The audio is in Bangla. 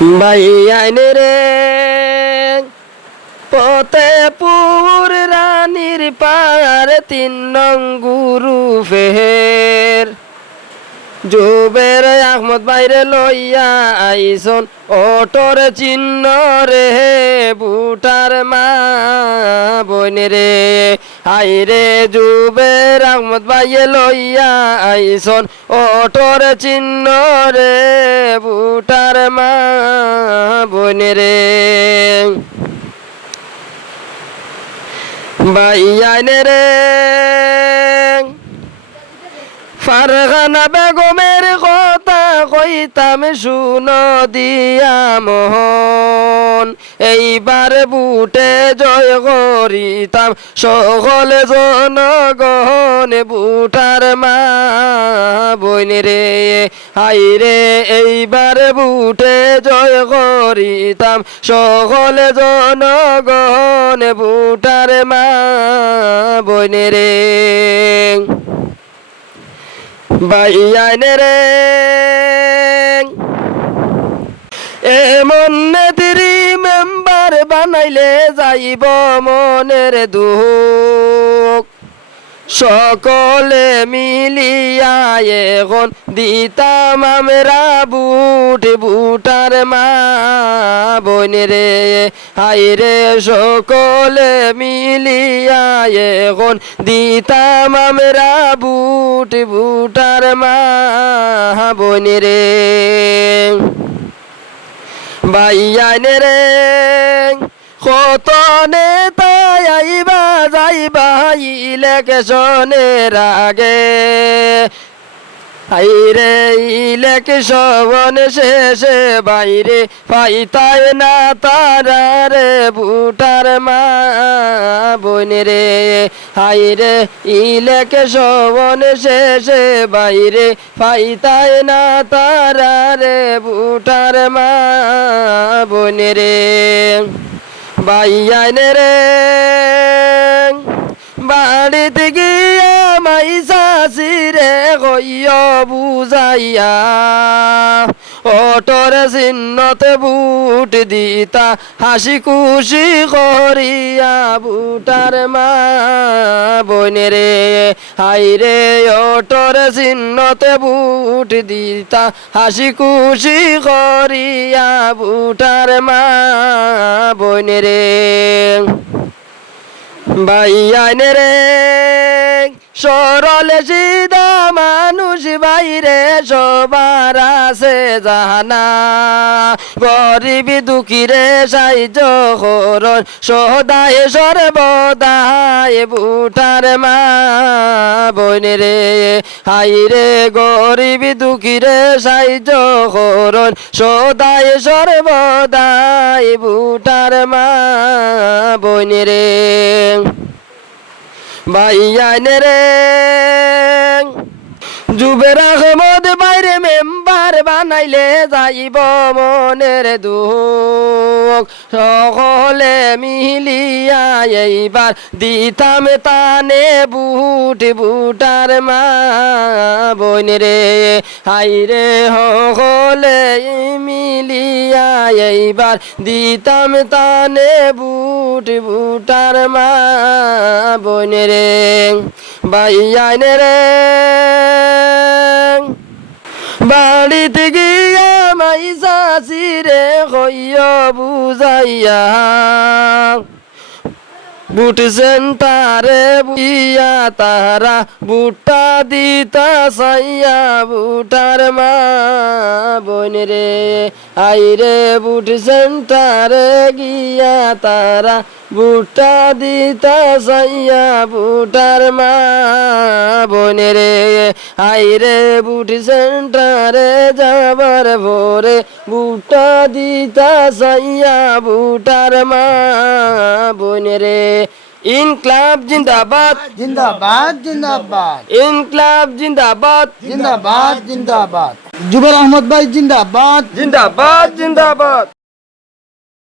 ভাই আইনে রে পতে পুর রানীর পার তিন নং গুরু ফের। জুবের আহমদ বাইরে লইয়া আইসন, অটোর চিহ্ন রে, বুটার মা বইন রে। আই রে জুবের আহমদ বাইরে লইয়া আইসন অটোর চিহ্ন রে, বুটার মা বইন রে। বাইয়ানে রে ফারখানা বেগমের কথা কইতাম, শুন দিয়া মোহন, এইবার বুটে জয় করিতাম। সকলে জনগণ বুটার মা বইন রে, হাই রে, এইবার বুটে জয় করিতাম। সকলে জনগণ বুটার মা বইন রে। বাইয়ানে রে। এমন নেত্রী মেম্বার বানাইলে যাইব মনের দুঃখ। সকলে মিলিয়া এখন দিতাম আমরা বুট, বুটার মা বোন রে। হাই রে সকলে মিলিয়া এখন দিতাম আমরা বুট বুটার মা বোন রে। বাইয়ানে রে কত নেতাই আইবা যাইবা ইলেকশনের আগে। আইরে ইলেকশন শেষে বাইরে পাইতাই না তারা রে বুটার মা বোন রে। হাইরে ইলেকশন শেষে বাইরে পাইতাই না তারা রে বুটার মা বোন রে। বাইয়ানে রে, বাড়িতে গিয়া মাই কইয় বুঝাইয়া, অটর চিহ্নতে বুট দিতা হাসি খুশি করিয়া বুটার মা বনে রে। হাই রে, অটর চিহ্নতে বুট দিতা হাসি খুশি করিয়া বুটার মা বনে রে। বাইয়ানে রে, সরল সিধা মানুষ বাইরে সবার আছে জানা গরিব দুঃখীরে সাহায্য করন সদায় সর্বদায় বুটার মা বোন রে। হাই রে গরিব দুঃখীরে সাহায্য করন সদায় সর্বদায় বুটার মা বোন রে। ভাইয়ানে রে জুবের আহমদ বাইরে মেম্বার বানাইলে যাইব মনের দুঃখ। সকলে মিলিয়া এইবার দিতাম তানে বুট, বুটার মা বোন রে। হাইরে সকলে মিলিয়া এইবার দিতাম তানে বুট বুটার মা বোন রে বাইয়ানে রে। বাড়িতে গিয়া মাই শাশি রে কইয় বুঝাইয়া, বুট সেন্টারে বুইয়া তারা বুটটা দিতা সাইয়া বুটার মা বোন রে। আই রে বুট সেন্টারে গিয়া তারা বুটটা দিতা সাইয়া বুটার মা বোন রে আই রে বুট সেন্টারে যাবার ভোরে বুটটা দিতা সাইয়া বুটার মা বোন রে ইনকলাব জিন্দাবাদ। জিন্দাবাদ জিন্দাবাদ। ইনকলাব জিন্দাবাদ। জিন্দাবাদ জিন্দাবাদ। জুবের আহমদ ভাই জিন্দাবাদ। জিন্দাবাদ জিন্দাবাদ।